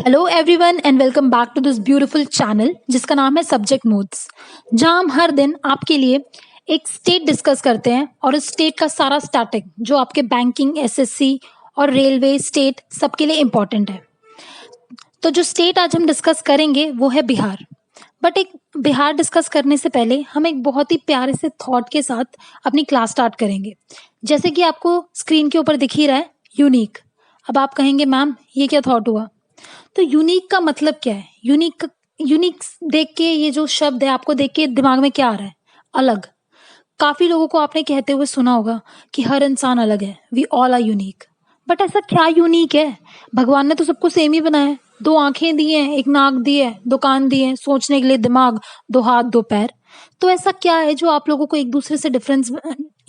Hello everyone and welcome back to this beautiful channel जिसका नाम है सब्जेक्ट नोट्स, जहां हम हर दिन आपके लिए एक स्टेट डिस्कस करते हैं और उस स्टेट का सारा स्टैटिक जो आपके बैंकिंग, एसएससी और रेलवे स्टेट सबके लिए इम्पॉर्टेंट है। तो जो स्टेट आज हम डिस्कस करेंगे वो है बिहार। बट एक बिहार डिस्कस करने से पहले हम एक बहुत ही प्यारे से थॉट के साथ अपनी क्लास स्टार्ट करेंगे। जैसे कि आपको स्क्रीन के ऊपर दिख ही रहा है, यूनिक। अब आप कहेंगे मैम ये क्या थॉट हुआ? तो यूनिक का मतलब क्या है? यूनिक देख के ये जो शब्द है, आपको देख के दिमाग में क्या आ रहा है? अलग। काफी लोगों को आपने कहते हुए सुना होगा कि हर इंसान अलग है, we all are unique. But ऐसा क्या यूनिक है? भगवान ने तो सबको सेम ही बनाया है। दो आंखें दी हैं, एक नाक दी है, दो कान दिए हैं, सोचने के लिए दिमाग, दो हाथ, दो पैर। तो ऐसा क्या है जो आप लोगों को एक दूसरे से डिफरेंस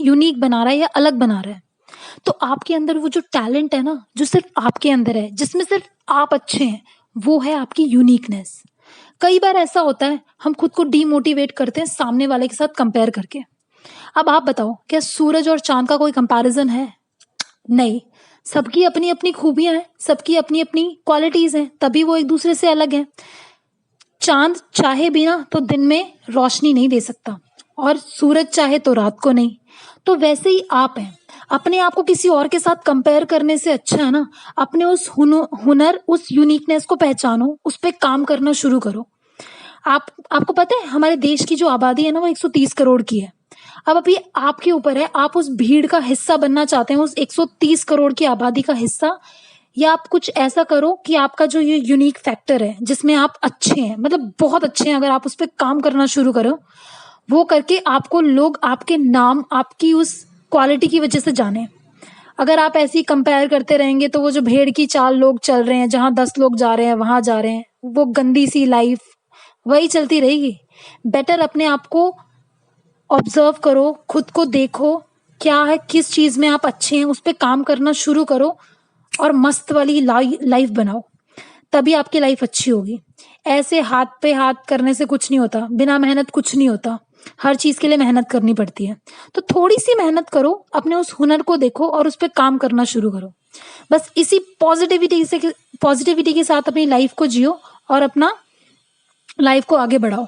यूनिक बना रहा है या अलग बना रहा है? तो आपके अंदर वो जो टैलेंट है ना, जो सिर्फ आपके अंदर है, जिसमें सिर्फ आप अच्छे हैं, वो है आपकी यूनिकनेस। कई बार ऐसा होता है हम खुद को डीमोटिवेट करते हैं सामने वाले के साथ कंपेयर करके। अब आप बताओ, क्या सूरज और चांद का कोई कंपैरिजन है? नहीं। सबकी अपनी अपनी खूबियां हैं, सबकी अपनी अपनी क्वालिटीज हैं, तभी वो एक दूसरे से अलग हैं। चांद चाहे भी ना तो दिन में रोशनी नहीं दे सकता, और सूरज चाहे तो रात को नहीं। तो वैसे ही आप हैं। अपने आप को किसी और के साथ कंपेयर करने से अच्छा है ना, अपने उस हुनर, उस यूनिकनेस को पहचानो, उस पर काम करना शुरू करो। आपको पता है हमारे देश की जो आबादी है ना, वो 130 करोड़ की है। अब अभी आपके ऊपर है, आप उस भीड़ का हिस्सा बनना चाहते हैं, उस 130 करोड़ की आबादी का हिस्सा, या आप कुछ ऐसा करो कि आपका जो ये यूनिक फैक्टर है जिसमें आप अच्छे हैं, मतलब बहुत अच्छे हैं, अगर आप उस पर काम करना शुरू करो, वो करके आपको लोग आपके नाम, आपकी उस क्वालिटी की वजह से जाने। अगर आप ऐसे ही कंपेयर करते रहेंगे तो वो जो भेड़ की चाल लोग चल रहे हैं, जहां 10 लोग जा रहे हैं वहां जा रहे हैं, वो गंदी सी लाइफ वही चलती रहेगी। बेटर अपने आप को ऑब्जर्व करो, खुद को देखो, क्या है, किस चीज में आप अच्छे हैं, उस पर काम करना शुरू करो और मस्त वाली लाइफ बनाओ। तभी आपकी लाइफ अच्छी होगी। ऐसे हाथ पे हाथ करने से कुछ नहीं होता, बिना मेहनत कुछ नहीं होता। हर चीज के लिए मेहनत करनी पड़ती है। तो थोड़ी सी मेहनत करो, अपने उस हुनर को देखो और उस पर काम करना शुरू करो। बस इसी पॉजिटिविटी के साथ अपनी लाइफ को जियो और अपना लाइफ को आगे बढ़ाओ।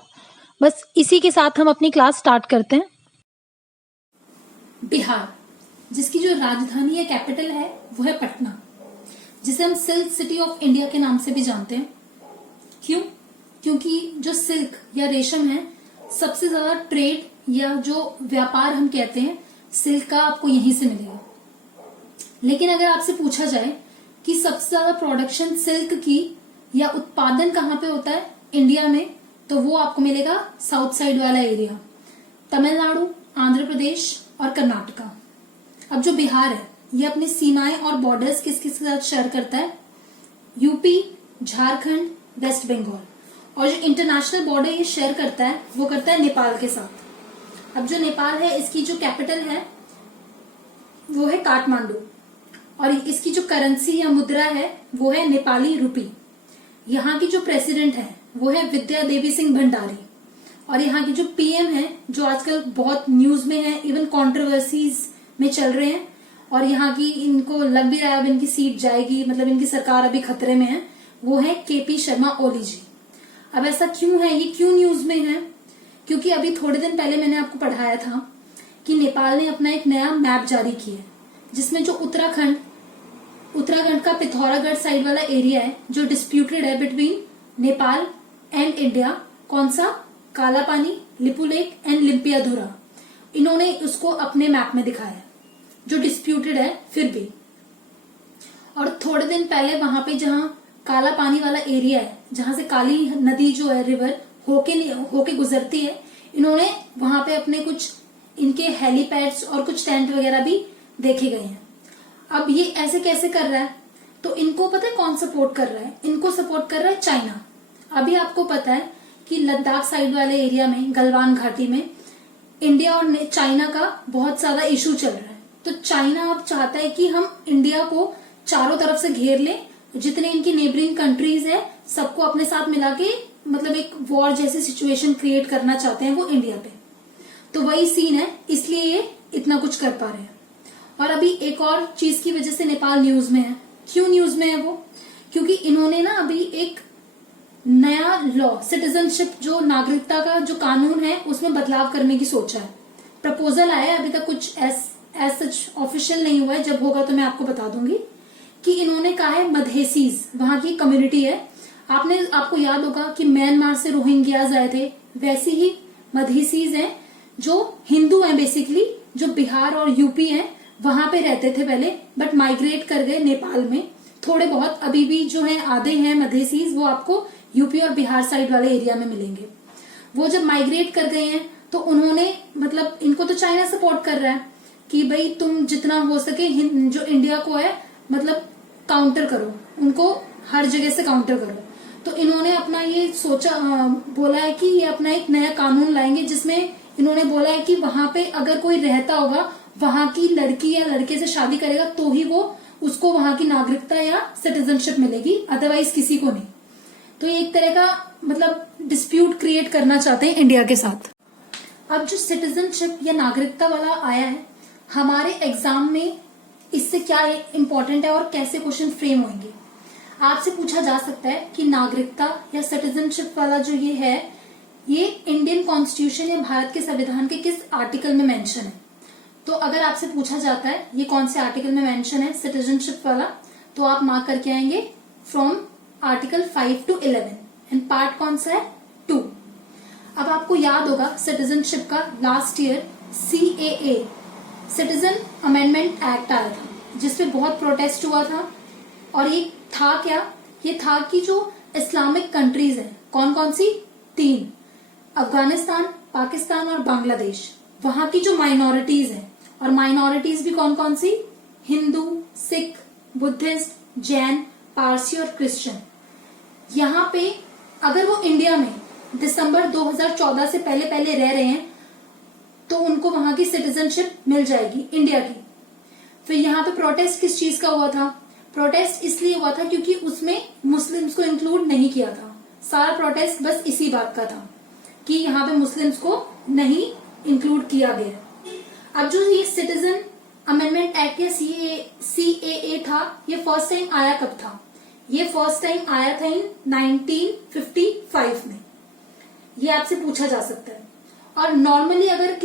बस इसी के साथ हम अपनी क्लास स्टार्ट करते हैं। बिहार, जिसकी जो राजधानी या कैपिटल है वो है पटना, जिसे हम सिल्क सिटी ऑफ इंडिया के नाम से भी जानते हैं। क्यों? क्योंकि जो सिल्क या रेशम है, सबसे ज्यादा ट्रेड या जो व्यापार हम कहते हैं, सिल्क का आपको यहीं से मिलेगा। लेकिन अगर आपसे पूछा जाए कि सबसे ज्यादा प्रोडक्शन सिल्क की या उत्पादन कहाँ पे होता है इंडिया में, तो वो आपको मिलेगा साउथ साइड वाला एरिया, तमिलनाडु, आंध्र प्रदेश और कर्नाटका। अब जो बिहार है, ये अपनी सीमाएं और बॉर्डर्स किस किस के साथ शेयर करता है? यूपी, झारखंड, वेस्ट बंगाल। और जो इंटरनेशनल बॉर्डर ये शेयर करता है वो करता है नेपाल के साथ। अब जो नेपाल है, इसकी जो कैपिटल है वो है काठमांडू, और इसकी जो करेंसी या मुद्रा है वो है नेपाली रुपी। यहाँ की जो प्रेसिडेंट है वो है विद्या देवी सिंह भंडारी, और यहाँ की जो पीएम है, जो आजकल बहुत न्यूज में है, इवन कंट्रोवर्सीज में चल रहे हैं, और यहाँ की इनको लग भी रहा है अब इनकी सीट जाएगी, मतलब इनकी सरकार अभी खतरे में है, वो है केपी शर्मा ओली जी। अब ऐसा क्यों है, ये क्यों न्यूज में है? क्योंकि अभी थोड़े दिन पहले मैंने आपको पढ़ाया था कि नेपाल ने अपना एक नया मैप जारी किया है, जिसमें जो उत्तराखंड का पिथौरागढ़ साइड वाला एरिया है, जो डिस्प्यूटेड है बिटवीन नेपाल एंड इंडिया, कौन सा? काला पानी, लिपुलेक एंड लिम्पियाधुरा, इन्होंने उसको अपने मैप में दिखाया, जो डिस्प्यूटेड है फिर भी। और थोड़े दिन पहले वहां पे जहां काला पानी वाला एरिया है, जहां से काली नदी जो है रिवर होके गुजरती है, इन्होंने वहां पे अपने कुछ इनके हेलीपैड्स और कुछ टेंट वगैरह भी देखे गए हैं। अब ये ऐसे कैसे कर रहा है? तो इनको पता है कौन सपोर्ट कर रहा है? इनको सपोर्ट कर रहा है चाइना। अभी आपको पता है कि लद्दाख साइड वाले एरिया में, गलवान घाटी में, इंडिया और चाइना का बहुत ज्यादा इशू चल रहा है। तो चाइना अब चाहता है कि हम इंडिया को चारों तरफ से घेर लें, जितने इनकी नेबरिंग कंट्रीज है सबको अपने साथ मिला के, मतलब एक वॉर जैसी सिचुएशन क्रिएट करना चाहते हैं वो इंडिया पे। तो वही सीन है, इसलिए ये इतना कुछ कर पा रहे हैं। और अभी एक और चीज की वजह से नेपाल न्यूज में है। क्यों न्यूज में है वो? क्योंकि इन्होंने ना अभी एक नया लॉ, सिटीजनशिप जो नागरिकता का जो कानून है उसमें बदलाव करने की सोचा है। प्रपोजल आया है, अभी तक कुछ एज सच ऑफिशियल नहीं हुआ है, जब होगा तो मैं आपको बता दूंगी। कि इन्होंने कहा है मधेसीज, वहां की कम्युनिटी है, आपको याद होगा कि म्यांमार से रोहिंग्याज आए थे, वैसे ही मधेसीज हैं जो हिंदू हैं बेसिकली, जो बिहार और यूपी हैं वहां पे रहते थे पहले, बट माइग्रेट कर गए नेपाल में। थोड़े बहुत अभी भी जो है आधे हैं मधेसीज, वो आपको यूपी और बिहार साइड वाले एरिया में मिलेंगे। वो जब माइग्रेट कर गए हैं तो उन्होंने, मतलब इनको तो चाइना सपोर्ट कर रहा है कि भाई तुम जितना हो सके जो इंडिया को है मतलब काउंटर करो, उनको हर जगह से काउंटर करो। तो इन्होंने अपना ये सोचा, बोला है कि ये अपना एक नया कानून लाएंगे, जिसमें इन्होंने बोला है कि वहां पे अगर कोई रहता होगा, वहां की लड़की या लड़के से शादी करेगा तो ही वो उसको वहां की नागरिकता या सिटीजनशिप मिलेगी, अदरवाइज किसी को नहीं। तो ये एक तरह का मतलब डिस्प्यूट क्रिएट करना चाहते हैं इंडिया के साथ। अब जो सिटीजनशिप या नागरिकता वाला आया है हमारे एग्जाम में, इससे क्या इंपॉर्टेंट है और कैसे क्वेश्चन फ्रेम होंगे। आपसे पूछा जा सकता है कि नागरिकता या सिटीजनशिप वाला जो ये है, ये इंडियन कॉन्स्टिट्यूशन या भारत के संविधान के किस आर्टिकल में मेंशन है। तो अगर आपसे पूछा जाता है ये कौन से आर्टिकल में मेंशन है सिटीजनशिप वाला, तो आप मार्क करके आएंगे from article 5 to 11 and part कौन सा है 2। अब आपको याद होगा सिटीजनशिप का last year CAA, citizen amendment act आया था, जिसपे बहुत प्रोटेस्ट हुआ था। और ये था क्या, ये था कि जो इस्लामिक कंट्रीज हैं, कौन कौन सी, 3, अफगानिस्तान, पाकिस्तान और बांग्लादेश, वहां की जो माइनॉरिटीज हैं, और माइनॉरिटीज भी कौन कौन सी, हिंदू, सिख, बुद्धिस्ट, जैन, पारसी और क्रिश्चियन। यहाँ पे अगर वो इंडिया में दिसंबर 2014 से पहले पहले रह रहे हैं तो उनको वहां की सिटीजनशिप मिल जाएगी इंडिया की। फिर यहाँ पे प्रोटेस्ट किस चीज का हुआ था, प्रोटेस्ट इसलिए हुआ था क्योंकि उसमें मुस्लिम्स को इंक्लूड नहीं किया था। सारा प्रोटेस्ट बस इसी बात का था कि यहाँ पे मुस्लिम्स को नहीं इंक्लूड किया गया। अब जो ये सिटीजन अमेंडमेंट एक्ट या CAA था, ये फर्स्ट टाइम आया कब था, ये फर्स्ट टाइम आया था इन 1955 में। ये आपसे पूछा जा सकता है। और नॉर्मली अगर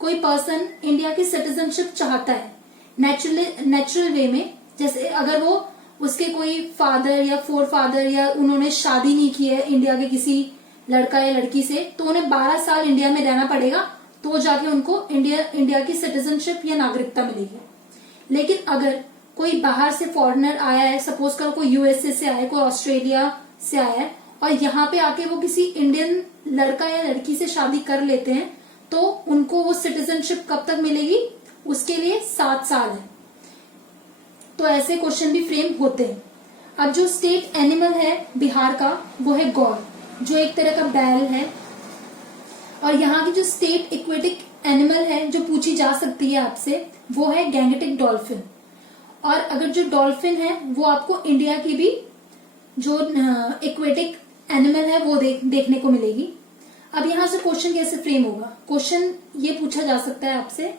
कोई पर्सन इंडिया की सिटीजनशिप चाहता है नेचुरल वे में, जैसे अगर वो उसके कोई फादर या फोर फादर या उन्होंने शादी नहीं की है इंडिया के किसी लड़का या लड़की से, तो उन्हें 12 साल इंडिया में रहना पड़ेगा, तो जाके उनको इंडिया की सिटीजनशिप या नागरिकता मिलेगी। लेकिन अगर कोई बाहर से फॉरेनर आया है, सपोज करो कोई USA से आया है, कोई ऑस्ट्रेलिया से आया है, और यहाँ पे आके वो किसी इंडियन लड़का या लड़की से शादी कर लेते हैं, तो उनको वो सिटीजनशिप कब तक मिलेगी, उसके लिए 7 साल है। तो ऐसे क्वेश्चन भी फ्रेम होते हैं। अब जो स्टेट एनिमल है बिहार का वो है गौर, जो एक तरह का बैल है। और यहाँ की जो स्टेट इक्वेटिक एनिमल है जो पूछी जा सकती है आपसे, वो है गैंगेटिक डॉल्फिन। और अगर जो डॉल्फिन है वो आपको इंडिया की भी जो इक्वेटिक एनिमल है वो देखने को मिलेगी। अब यहाँ से क्वेश्चन कैसे फ्रेम होगा, क्वेश्चन ये पूछा जा सकता है आपसे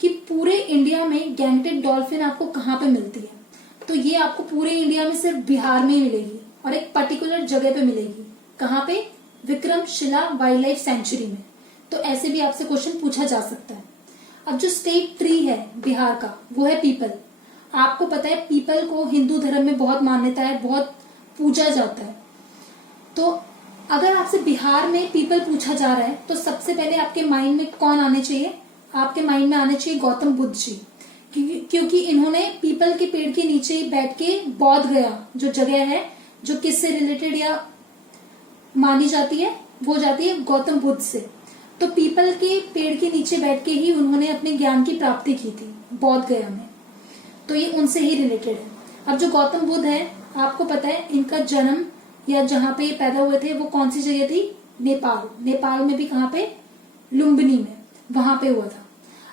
कि पूरे इंडिया में गैंगेटिक डॉल्फिन आपको कहाँ पे मिलती है। तो ये आपको पूरे इंडिया में सिर्फ बिहार में ही मिलेगी और एक पर्टिकुलर जगह पे मिलेगी। कहाँ पे, विक्रमशिला वाइल्ड लाइफ सेंचुरी में। तो ऐसे भी आपसे क्वेश्चन पूछा जा सकता है। अब जो स्टेट ट्री है बिहार का वो है पीपल। आपको पता है पीपल को हिंदू धर्म में बहुत मान्यता है, बहुत पूजा जाता है। तो अगर आपसे बिहार में पीपल पूछा जा रहा है तो सबसे पहले आपके माइंड में कौन आने चाहिए, आपके माइंड में आने चाहिए गौतम बुद्ध जी, क्योंकि इन्होंने पीपल के पेड़ के नीचे बैठ के बौद्ध गया जो जगह है जो किससे रिलेटेड या मानी जाती है, वो जाती है गौतम बुद्ध से। तो पीपल के पेड़ के नीचे बैठ के ही उन्होंने अपने ज्ञान की प्राप्ति की थी बौद्ध गया में, तो ये उनसे ही रिलेटेड है। अब जो गौतम बुद्ध है आपको पता है इनका जन्म या जहाँ पे ये पैदा हुए थे वो कौन सी जगह थी, नेपाल। नेपाल में भी कहाँ पे, लुम्बिनी में, वहां पे हुआ था।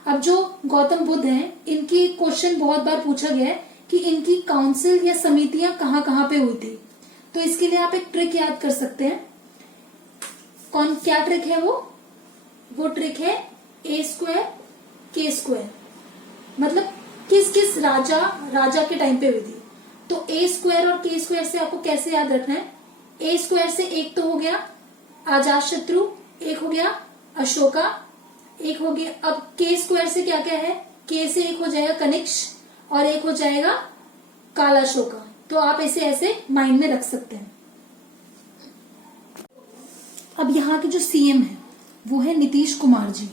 अब जो गौतम बुद्ध हैं इनकी क्वेश्चन बहुत बार पूछा गया है कि इनकी काउंसिल या समितियां कहाँ कहाँ पे हुई थी। तो इसके लिए आप एक ट्रिक याद कर सकते हैं। क्या ट्रिक है वो ट्रिक है A² K²। मतलब किस किस राजा के टाइम पे हुई थी। तो ए स्क्वायर और के स्क्वायर से आपको कैसे याद रखना है, ए स्क्वायर से एक तो हो गया अजातशत्रु, एक हो गया अशोका, एक हो गया, अब के स्क्वायर से क्या क्या है, के से एक हो जाएगा कनिष्क और एक हो जाएगा कालाशोका। तो आप इसे ऐसे माइंड में रख सकते हैं। अब यहाँ के जो सीएम है वो है नीतीश कुमार जी।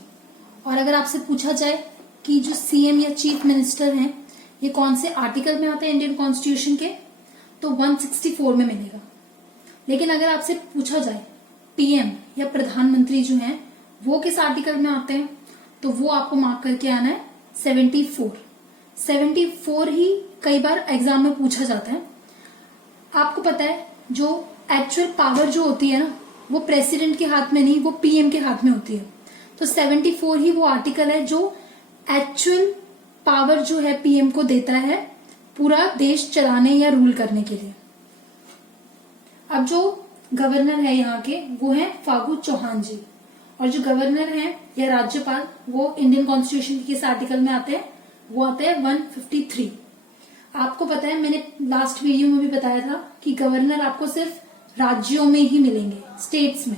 और अगर आपसे पूछा जाए कि जो सीएम या चीफ मिनिस्टर हैं ये कौन से आर्टिकल में आते हैं इंडियन कॉन्स्टिट्यूशन के, तो 164 में मिलेगा। लेकिन अगर आपसे पूछा जाए पीएम या प्रधानमंत्री जो हैं वो किस आर्टिकल में आते हैं, तो वो आपको मार्क करके आना है 74। 74 ही कई बार एग्जाम में पूछा जाता है। आपको पता है जो एक्चुअल पावर जो होती है ना वो प्रेसिडेंट के हाथ में नहीं, वो पीएम के हाथ में होती है। तो 74 ही वो आर्टिकल है जो एक्चुअल पावर जो है पीएम को देता है पूरा देश चलाने या रूल करने के लिए। अब जो गवर्नर है यहाँ के वो है फागू चौहान जी, और जो गवर्नर है या राज्यपाल वो इंडियन कॉन्स्टिट्यूशन के किस आर्टिकल में आते हैं, वो आते हैं 153। आपको पता है मैंने लास्ट वीडियो में भी बताया था कि गवर्नर आपको सिर्फ राज्यों में ही मिलेंगे, स्टेट्स में।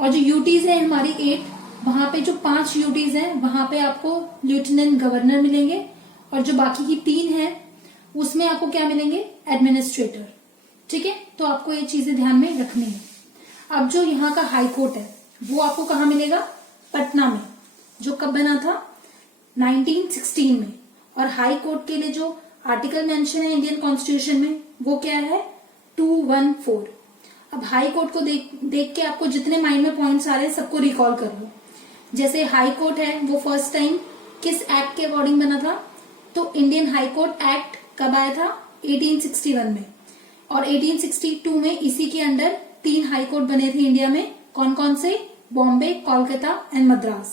और जो यूटीज है हमारी 8, वहां पे जो 5 यूटीज हैं वहां पे आपको लेफ्टिनेंट गवर्नर मिलेंगे, और जो बाकी की 3 हैं उसमें आपको क्या मिलेंगे, एडमिनिस्ट्रेटर। ठीक है, तो आपको ये चीजें ध्यान में रखनी है। अब जो यहाँ का हाई कोर्ट है वो आपको कहाँ मिलेगा, पटना में, जो कब बना था 1916 में। और हाई कोर्ट के लिए जो आर्टिकल मेंशन है इंडियन कॉन्स्टिट्यूशन में वो क्या है, 214। अब हाई कोर्ट को देख के आपको जितने माइंड में पॉइंट्स आ रहे हैं सबको रिकॉल कर लो। जैसे हाई कोर्ट है वो फर्स्ट टाइम किस एक्ट के अकॉर्डिंग बना था, तो इंडियन हाई कोर्ट एक्ट कब आया था, 1861 में। और 1862 में इसी के अंडर 3 हाई कोर्ट बने थे इंडिया में, कौन कौन से, बॉम्बे, कोलकाता एंड मद्रास।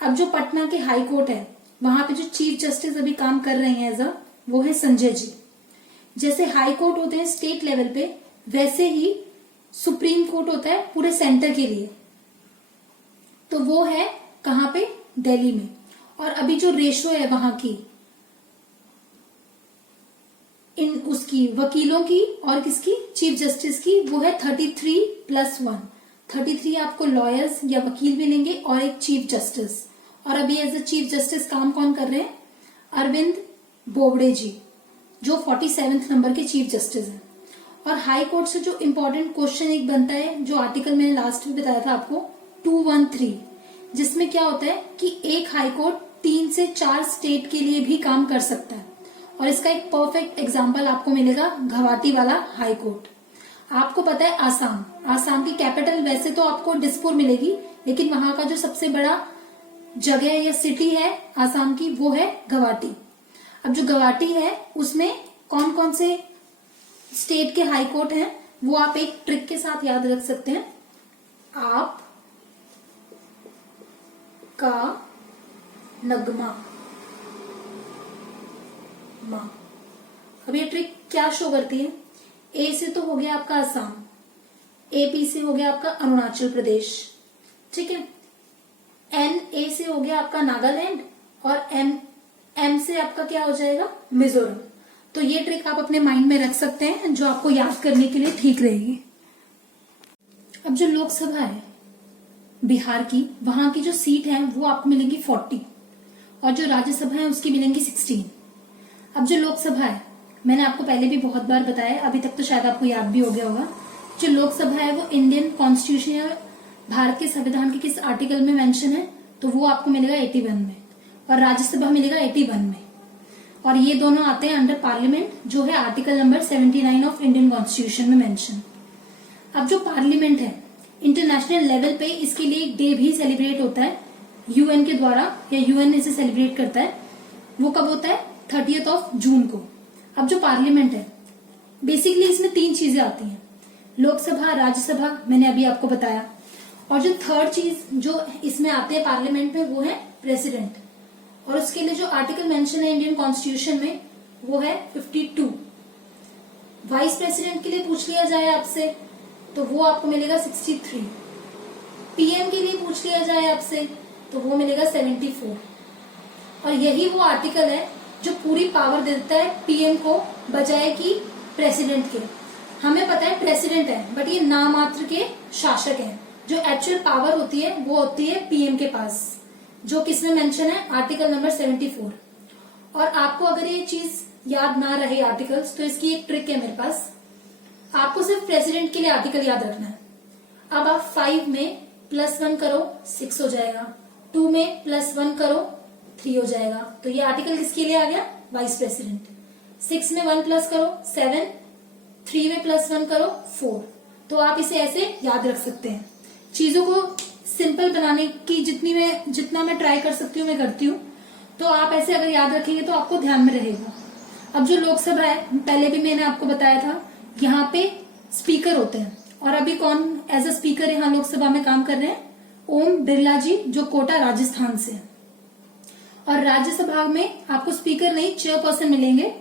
अब जो पटना के हाई कोर्ट है वहां पे जो चीफ जस्टिस अभी काम कर रहे हैं एज वो है संजय जी। जैसे हाई कोर्ट होते हैं स्टेट लेवल पे, वैसे ही सुप्रीम कोर्ट होता है पूरे सेंटर के लिए, तो वो है कहां पे, दिल्ली में। और अभी जो रेशो है वहां की इन उसकी वकीलों की और किसकी, चीफ जस्टिस की, वो है 33+1। 33 आपको लॉयर्स या वकील मिलेंगे और एक चीफ जस्टिस। और अभी एज अ चीफ जस्टिस काम कौन कर रहे हैं, अरविंद बोबडे जी, जो 47वें नंबर के चीफ जस्टिस हैं। और हाई कोर्ट से जो इम्पोर्टेंट क्वेश्चन एक बनता है, जो आर्टिकल मैंने लास्ट में बताया था आपको, 213, जिसमें क्या होता है कि एक हाई कोर्ट 3 से 4 स्टेट के लिए भी काम कर सकता है। और इसका एक परफेक्ट एग्जाम्पल आपको मिलेगा गुवाहाटी वाला हाई कोर्ट। आपको पता है आसाम की कैपिटल वैसे तो आपको दिसपुर मिलेगी, लेकिन वहां का जो सबसे बड़ा जगह या सिटी है आसाम की वो है गुवाहाटी। अब जो गुवाहाटी है उसमें कौन कौन से स्टेट के हाई कोर्ट हैं वो आप एक ट्रिक के साथ याद रख सकते हैं, आप का नगमा माँ। अब ये ट्रिक क्या शो करती है, ए से तो हो गया आपका असम, एपी से हो गया आपका अरुणाचल प्रदेश, ठीक है, एन ए से हो गया आपका नागालैंड, और एम से आपका क्या हो जाएगा, मिजोरम। तो ये ट्रिक आप अपने माइंड में रख सकते हैं जो आपको याद करने के लिए ठीक रहेगी। अब जो लोकसभा है बिहार की, वहां की जो सीट है वो आपको मिलेंगी 40, और जो राज्यसभा है उसकी मिलेंगी 16। अब जो लोकसभा है मैंने आपको पहले भी बहुत बार बताया, अभी तक तो शायद आपको याद भी हो गया होगा। जो लोकसभा है वो इंडियन कॉन्स्टिट्यूशन या भारत के संविधान के किस आर्टिकल में मेंशन है, तो वो आपको मिलेगा 81 में, और राज्यसभा मिलेगा 81 में। और ये दोनों आते हैं अंडर पार्लियामेंट, जो है article number 79 of Indian constitution में मेंशन। अब जो पार्लियामेंट है इंटरनेशनल लेवल पे इसके लिए एक डे भी सेलिब्रेट होता है यूएन के द्वारा, या यूएन इसे सेलिब्रेट करता है। वो कब होता है, 30 जून को। अब जो पार्लियामेंट है बेसिकली इसमें 3 चीजें आती हैं, लोकसभा, राज्यसभा, मैंने अभी आपको बताया, और जो थर्ड चीज जो इसमें आते हैं पार्लियामेंट में वो है प्रेसिडेंट। और उसके लिए जो आर्टिकल मेंशन है इंडियन कॉन्स्टिट्यूशन में वो है 52। वाइस प्रेसिडेंट के लिए पूछ लिया जाए आपसे तो वो आपको मिलेगा 63। पीएम के लिए पूछ लिया जाए आपसे तो वो मिलेगा 74। और यही वो आर्टिकल है जो पूरी पावर देता है पीएम को बजाय कि प्रेसिडेंट के। हमें पता है प्रेसिडेंट है बट ये नामात्र के शासक हैं। जो एक्चुअल पावर होती है वो होती है पीएम के पास, जो किसमें मेंशन है, आर्टिकल नंबर 74। और आपको अगर ये चीज याद ना रहे आर्टिकल्स, तो इसकी एक ट्रिक है मेरे पास। आपको सिर्फ प्रेसिडेंट के लिए आर्टिकल याद रखना है। अब आप 5 में +1 करो 6 हो जाएगा, 2 में +1 करो 3 हो जाएगा। तो ये आर्टिकल किसके लिए आ गया, वाइस प्रेसिडेंट। 6 में 1 प्लस करो 7, 3 में +1 करो 4। तो आप इसे ऐसे याद रख सकते हैं। चीजों को सिंपल बनाने की जितना मैं ट्राई कर सकती हूँ मैं करती हूँ। तो आप ऐसे अगर याद रखेंगे तो आपको ध्यान में रहेगा। अब जो लोकसभा है, पहले भी मैंने आपको बताया था, यहाँ पे स्पीकर होते हैं। और अभी कौन एज अ स्पीकर यहाँ लोकसभा में काम कर रहे हैं, ओम बिरला जी, जो कोटा राजस्थान से। और राज्यसभा में आपको स्पीकर नहीं चेयरपर्सन मिलेंगे।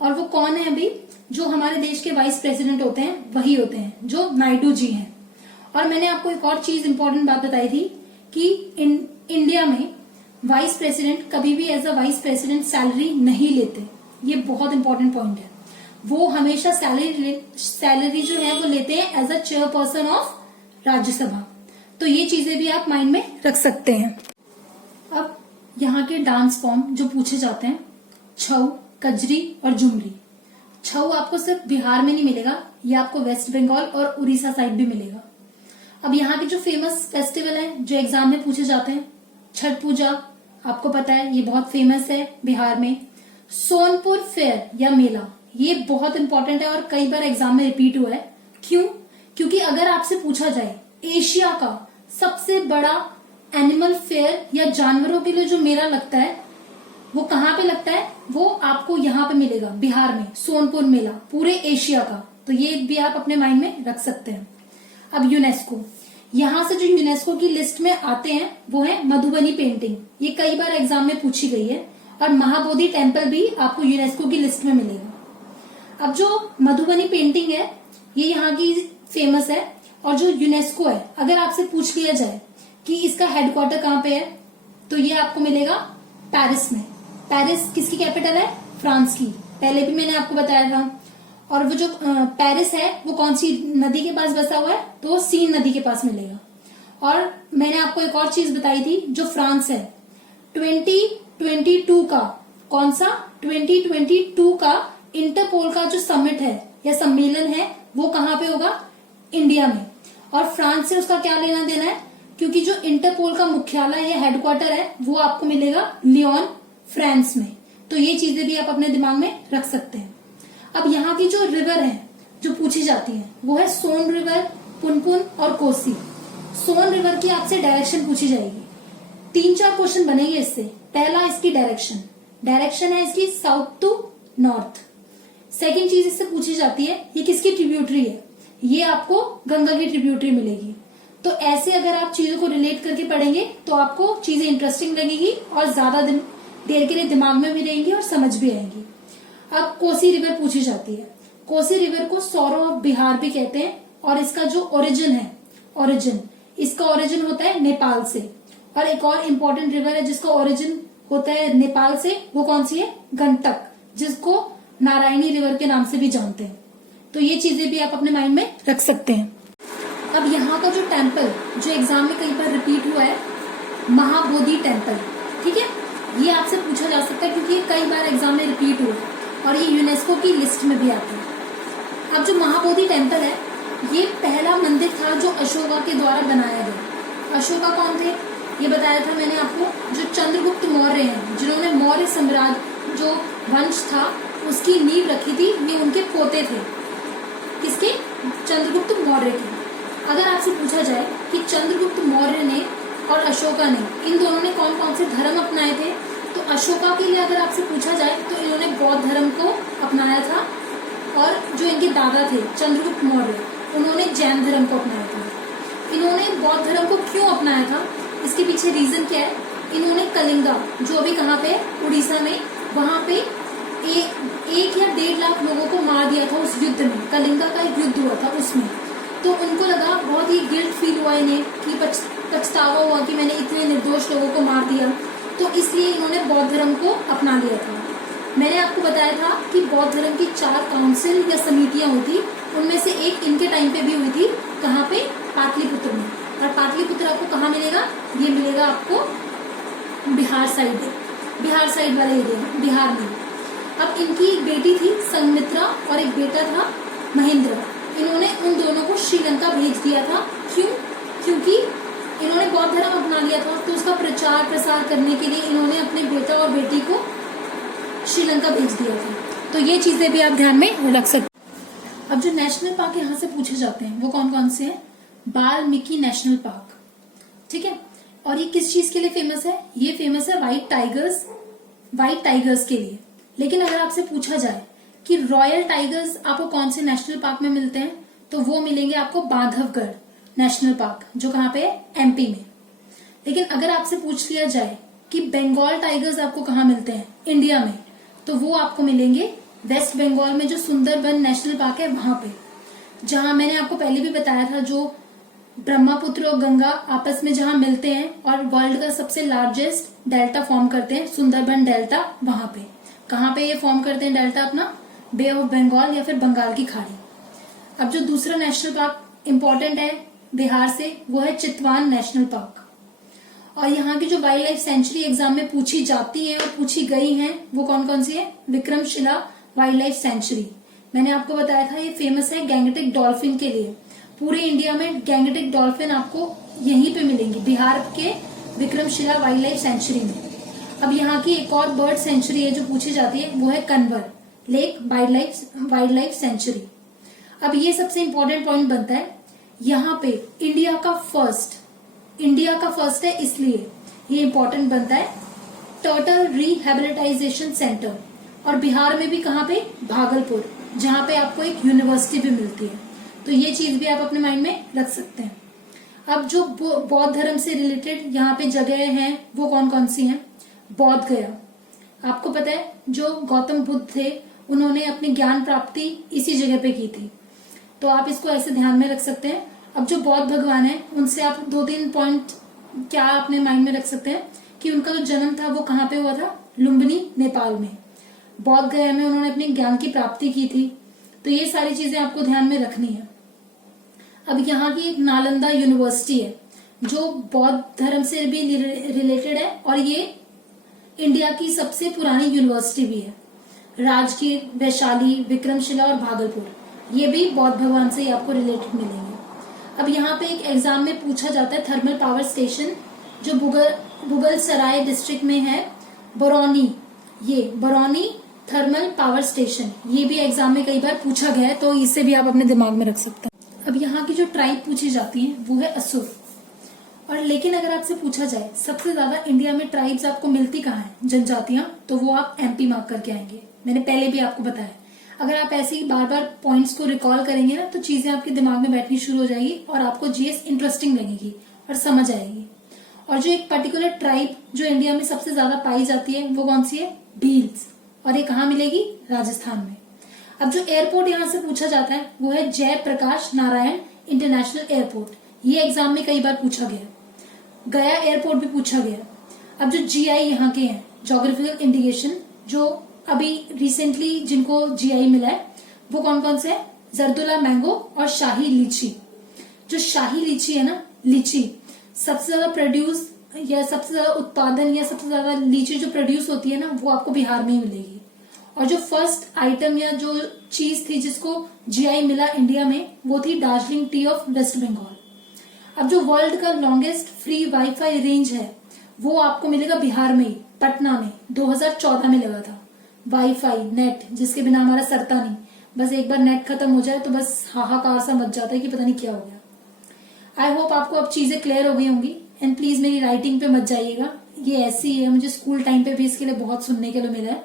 और वो कौन है अभी, जो हमारे देश के वाइस प्रेसिडेंट होते हैं वही होते हैं, जो नायडू जी हैं। और मैंने आपको एक और चीज इंपॉर्टेंट बात बताई थी कि इंडिया में वाइस प्रेसिडेंट कभी भी as a vice president salary नहीं लेते। ये बहुत इंपॉर्टेंट पॉइंट है। वो हमेशा सैलरी जो है वो लेते हैं as a chairperson of Rajya Sabha. तो ये चीजें भी आप माइंड में रख सकते हैं। अब यहाँ के डांस फॉर्म जो पूछे जाते हैं, छऊ, कजरी और झुमरी। छऊ आपको सिर्फ बिहार में नहीं मिलेगा, ये आपको वेस्ट बंगाल और उड़ीसा साइड भी मिलेगा। अब यहाँ के जो फेमस फेस्टिवल हैं जो एग्जाम में पूछे जाते हैं, छठ पूजा आपको पता है ये बहुत फेमस है बिहार में। सोनपुर फेयर या मेला, ये बहुत इंपॉर्टेंट है और कई बार एग्जाम में रिपीट हुआ है। क्यों? क्योंकि अगर आपसे पूछा जाए एशिया का सबसे बड़ा एनिमल फेयर या जानवरों के लिए जो मेला लगता है वो कहाँ पे लगता है, वो आपको यहाँ पे मिलेगा बिहार में, सोनपुर मेला, पूरे एशिया का। तो ये भी आप अपने माइंड में रख सकते हैं। अब यूनेस्को, यहाँ से जो यूनेस्को की लिस्ट में आते हैं वो है मधुबनी पेंटिंग, ये कई बार एग्जाम में पूछी गई है। और महाबोधि टेम्पल भी आपको यूनेस्को की लिस्ट में मिलेगा। अब जो मधुबनी पेंटिंग है ये यहाँ की फेमस है। और जो यूनेस्को है, अगर आपसे पूछ लिया जाए कि इसका हेडक्वार्टर कहाँ पे है, तो ये आपको मिलेगा पेरिस में। पेरिस किसकी कैपिटल है, फ्रांस की। पहले भी मैंने आपको बताया था। और वो जो पेरिस है वो कौन सी नदी के पास बसा हुआ है, तो सीन नदी के पास मिलेगा। और मैंने आपको एक और चीज बताई थी, जो फ्रांस है 2022 का, कौन सा, 2022 का इंटरपोल का जो समिट है या सम्मेलन है वो कहाँ पे होगा, इंडिया में। और फ्रांस से उसका क्या लेना देना है, क्योंकि जो इंटरपोल का मुख्यालय या हेडक्वार्टर है वो आपको मिलेगा लियोन, फ्रांस में। तो ये चीजें भी आप अपने दिमाग में रख सकते हैं। अब यहाँ की जो रिवर है जो पूछी जाती है वो है सोन रिवर, पुनपुन और कोसी। सोन रिवर की आपसे डायरेक्शन पूछी जाएगी। 3-4 क्वेश्चन बनेंगे इससे। पहला इसकी डायरेक्शन है इसकी साउथ टू नॉर्थ। सेकेंड चीज इससे पूछी जाती है ये किसकी ट्रिब्यूटरी है, ये आपको गंगा की ट्रिब्यूटरी मिलेगी। तो ऐसे अगर आप चीजों को रिलेट करके पढ़ेंगे तो आपको चीजें इंटरेस्टिंग लगेगी और ज्यादा देर के लिए दिमाग में भी रहेंगी और समझ भी आएंगी। अब कोसी रिवर पूछी जाती है। कोसी रिवर को सौरो ऑफ बिहार भी कहते हैं। और इसका जो ओरिजिन है, इसका ओरिजिन होता है नेपाल से। और एक और इम्पोर्टेंट रिवर है जिसका ओरिजिन होता है नेपाल से, वो कौन सी है, गंडक, जिसको नारायणी रिवर के नाम से भी जानते हैं। तो ये चीजें भी आप अपने माइंड में रख सकते हैं। अब यहाँ का जो टेम्पल जो एग्जाम में कई बार रिपीट हुआ है, महाबोधि टेम्पल, ठीक है, ये आपसे पूछा जा सकता है क्योंकि ये कई बार एग्जाम में रिपीट हुआ और ये यूनेस्को की लिस्ट में भी आता है। अब जो महाबोधि टेम्पल है ये पहला मंदिर था जो अशोका के द्वारा बनाया गया। अशोका कौन थे, ये बताया था मैंने आपको, जो चंद्रगुप्त मौर्य हैं, जिन्होंने मौर्य साम्राज्य जो वंश था उसकी नींव रखी थी, ये उनके पोते थे। किसके, चंद्रगुप्त मौर्य के। अगर आपसे पूछा जाए कि चंद्रगुप्त मौर्य ने और अशोका ने, इन दोनों ने कौन कौन से धर्म अपनाए थे, तो अशोका के लिए अगर आपसे पूछा जाए तो इन्होंने बौद्ध धर्म को अपनाया था। और जो इनके दादा थे चंद्रगुप्त मौर्य, उन्होंने जैन धर्म को अपनाया था। इन्होंने बौद्ध धर्म को क्यों अपनाया था, इसके पीछे रीजन क्या है, इन्होंने कलिंगा, जो अभी कहाँ पे, उड़ीसा में, वहां पे 1 या 1.5 लाख लोगों को मार दिया था उस युद्ध में। कलिंगा का एक युद्ध हुआ था उसमें। तो उनको लगा, बहुत ही गिल्ट फील हुआ इन्हें कि पछतावा हुआ कि मैंने इतने निर्दोष लोगों को मार दिया। तो इसलिए इन्होंने बौद्ध धर्म को अपना लिया था। मैंने आपको बताया था कि बौद्ध धर्म की 4 काउंसिल या समितियां होती, उनमें से एक इनके टाइम पे भी हुई थी। कहाँ पे? पाटलिपुत्र में। और पाटलिपुत्र आपको कहाँ मिलेगा? ये मिलेगा आपको बिहार साइड वाले एरिया में, बिहार में। अब इनकी एक बेटी थी संघमित्रा और एक बेटा था महेंद्र। इन्होंने उन दोनों को श्रीलंका भेज दिया था। क्यों? क्योंकि इन्होंने बौद्ध धर्म अपना लिया था, तो उसका प्रचार प्रसार करने के लिए इन्होंने अपने बेटा और बेटी को श्रीलंका भेज दिया था। तो ये चीजें भी आप ध्यान में रख सकते हैं। अब जो नेशनल पार्क यहाँ से पूछे जाते हैं वो कौन कौन से हैं? वाल्मीकि नेशनल पार्क, ठीक है। और ये किस चीज के लिए फेमस है? ये फेमस है व्हाइट टाइगर्स के लिए। लेकिन अगर आपसे पूछा जाए कि रॉयल टाइगर्स आपको कौन से नेशनल पार्क में मिलते हैं, तो वो मिलेंगे आपको बांधवगढ़ नेशनल पार्क, जो कहाँ पे है? एमपी में। लेकिन अगर आपसे पूछ लिया जाए कि बंगाल टाइगर्स आपको कहाँ मिलते हैं इंडिया में, तो वो आपको मिलेंगे वेस्ट बंगाल में, जो सुंदरबन नेशनल पार्क है वहां पे। जहां मैंने आपको पहले भी बताया था, जो ब्रह्मपुत्र और गंगा आपस में जहां मिलते हैं और वर्ल्ड का सबसे लार्जेस्ट डेल्टा फॉर्म करते हैं, सुंदरबन डेल्टा, वहां पे। कहाँ पे ये फॉर्म करते हैं डेल्टा अपना? बे ऑफ बंगाल या फिर बंगाल की खाड़ी। अब जो दूसरा नेशनल पार्क इंपॉर्टेंट है बिहार से, वो है चितवान नेशनल पार्क। और यहाँ की जो वाइल्ड लाइफ सेंचुरी एग्जाम में पूछी जाती है और पूछी गई हैं, वो कौन कौन सी है? Vikramshila wild life sanctuary. मैंने आपको बताया था ये फेमस है गैंगटिक डॉल्फिन के लिए। पूरे इंडिया में गैंगटिक डॉल्फिन आपको यहीं पे मिलेंगी, बिहार के विक्रमशिला वाइल्ड लाइफ सेंचुरी में। अब यहाँ की एक और बर्ड सेंचुरी है जो पूछी जाती है, वो है Kanwar lake wild life sanctuary. अब ये सबसे इंपॉर्टेंट पॉइंट बनता है, यहाँ पे इंडिया का फर्स्ट है, इसलिए ये इंपॉर्टेंट बनता है टर्टल रिहेबिलिटाइजेशन सेंटर। और बिहार में भी कहाँ पे? भागलपुर, जहाँ पे आपको एक यूनिवर्सिटी भी मिलती है। तो ये चीज भी आप अपने माइंड में रख सकते हैं। अब जो बौद्ध धर्म से रिलेटेड यहाँ पे जगह हैं, वो कौन कौन सी हैं? बौद्ध गया, आपको पता है जो गौतम बुद्ध थे उन्होंने अपनी ज्ञान प्राप्ति इसी जगह पे की थी, तो आप इसको ऐसे ध्यान में रख सकते हैं। अब जो बौद्ध भगवान है, उनसे आप 2-3 पॉइंट क्या अपने माइंड में रख सकते हैं कि उनका जो जन्म था वो कहाँ पे हुआ था? लुम्बिनी, नेपाल में। बौद्ध गया में उन्होंने अपने ज्ञान की प्राप्ति की थी। तो ये सारी चीजें आपको ध्यान में रखनी है। अब यहाँ की एक नालंदा यूनिवर्सिटी है जो बौद्ध धर्म से भी रिलेटेड है, और ये इंडिया की सबसे पुरानी यूनिवर्सिटी भी है। राजगीर, वैशाली, विक्रमशिला और भागलपुर, ये भी बौद्ध भगवान से ही आपको रिलेटेड मिलेंगे। अब यहाँ पे एक एग्जाम में पूछा जाता है थर्मल पावर स्टेशन, जो मुगलसराय डिस्ट्रिक्ट में है, बरौनी। ये बरौनी थर्मल पावर स्टेशन, ये भी एग्जाम में कई बार पूछा गया है, तो इसे भी आप अपने दिमाग में रख सकते हैं। अब यहाँ की जो ट्राइब पूछी जाती है वो है असुर। और लेकिन अगर आपसे पूछा जाए सबसे ज्यादा इंडिया में ट्राइब्स आपको मिलती कहाँ है, जनजातियां, तो वो आप एमपी मार्क करके आएंगे। मैंने पहले भी आपको बताया। अगर आप ऐसे ही बार बार पॉइंट्स को रिकॉल करेंगे ना, तो चीजें आपके दिमाग में बैठनी शुरू हो जाएगी और आपको जीएस इंटरेस्टिंग लगेगी और समझ आएगी। और जो एक पर्टिकुलर ट्राइब जो इंडिया में सबसे ज्यादा पाई जाती है वो कौन सी है? भील्स। और ये कहाँ मिलेगी? राजस्थान में। अब जो एयरपोर्ट यहाँ से पूछा जाता है वो है जयप्रकाश नारायण इंटरनेशनल एयरपोर्ट। ये एग्जाम में कई बार पूछा गया। गया एयरपोर्ट भी पूछा गया। अब जो जीआई यहाँ के हैं, ज्योग्राफिकल इंडिकेशन, जो अभी रिसेंटली जिनको जीआई मिला है वो कौन कौन से है? जर्दुला मैंगो और शाही लीची। जो शाही लीची है ना, लीची सबसे ज्यादा प्रोड्यूस या सबसे ज्यादा उत्पादन या सबसे ज्यादा लीची जो प्रोड्यूस होती है ना, वो आपको बिहार में ही मिलेगी। और जो फर्स्ट आइटम या जो चीज थी जिसको जीआई मिला इंडिया में, वो थी दार्जिलिंग टी ऑफ वेस्ट बंगाल। अब जो वर्ल्ड का लॉन्गेस्ट फ्री वाईफाई रेंज है वो आपको मिलेगा बिहार में ही, पटना में। 2014 में लगा था वाईफाई नेट, जिसके बिना हमारा सरता नहीं। बस एक बार नेट खत्म हो जाए तो बस हाहाकार सा मच जाता है कि पता नहीं क्या हो गया। आई होप आपको अब चीजें क्लियर हो गई होंगी। एंड प्लीज मेरी राइटिंग पे मत जाइएगा, ये ऐसी है, मुझे स्कूल टाइम पे भी इसके लिए बहुत सुनने के लिए मिला है।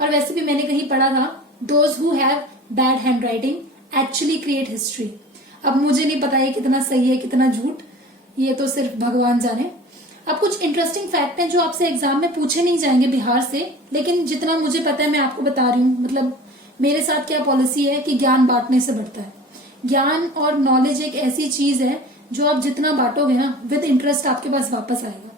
और वैसे भी मैंने कहीं पढ़ा था, those who have bad hand writing actually create history. अब मुझे नहीं पता ये कितना सही है कितना झूठ, ये तो सिर्फ भगवान जाने। अब कुछ इंटरेस्टिंग फैक्ट हैं जो आपसे एग्जाम में पूछे नहीं जाएंगे बिहार से, लेकिन जितना मुझे पता है मैं आपको बता रही हूँ। मतलब मेरे साथ क्या पॉलिसी है कि ज्ञान बांटने से बढ़ता है। ज्ञान और नॉलेज एक ऐसी चीज है जो आप जितना बांटोगे ना, विद इंटरेस्ट आपके पास वापस आएगा।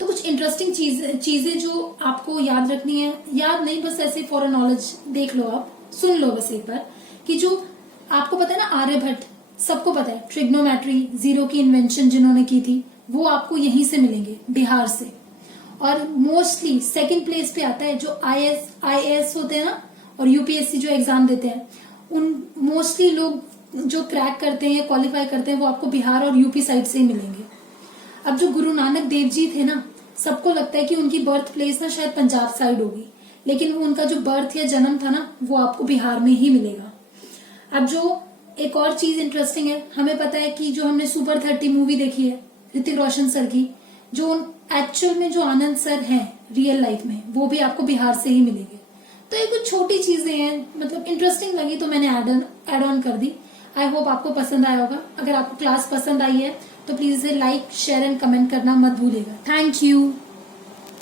तो कुछ कुछ इंटरेस्टिंग चीजें जो आपको याद रखनी है, याद नहीं बस ऐसे फॉर नॉलेज देख लो, आप सुन लो बस एक बार, कि जो आपको पता है ना आर्यभट्ट, सबको पता है ट्रिग्नोमेट्री, जीरो की इन्वेंशन जिन्होंने की थी, वो आपको यहीं से मिलेंगे, बिहार से। और मोस्टली सेकंड प्लेस पे आता है जो आईएएस होते हैं ना, और यूपीएससी जो एग्जाम देते हैं, उन मोस्टली लोग जो क्रैक करते हैं, क्वालिफाई करते हैं, वो आपको बिहार और यूपी साइड से ही मिलेंगे। अब जो गुरु नानक देव जी थे ना, सबको लगता है कि उनकी बर्थ प्लेस ना शायद पंजाब साइड होगी, लेकिन वो उनका जो बर्थ या जन्म था ना, वो आपको बिहार में ही मिलेगा। अब जो एक और चीज इंटरेस्टिंग है, हमें पता है कि जो हमने सुपर 30 मूवी देखी है ऋतिक रोशन सर की, जो एक्चुअल में जो आनंद सर हैं रियल लाइफ में, वो भी आपको बिहार से ही मिलेंगे। तो ये कुछ छोटी चीजें हैं, मतलब इंटरेस्टिंग लगी तो मैंने एड ऑन कर दी। आई होप आपको पसंद आया होगा। अगर आपको क्लास पसंद आई है तो प्लीज इसे लाइक, शेयर एंड कमेंट करना मत भूलिएगा। Thank you.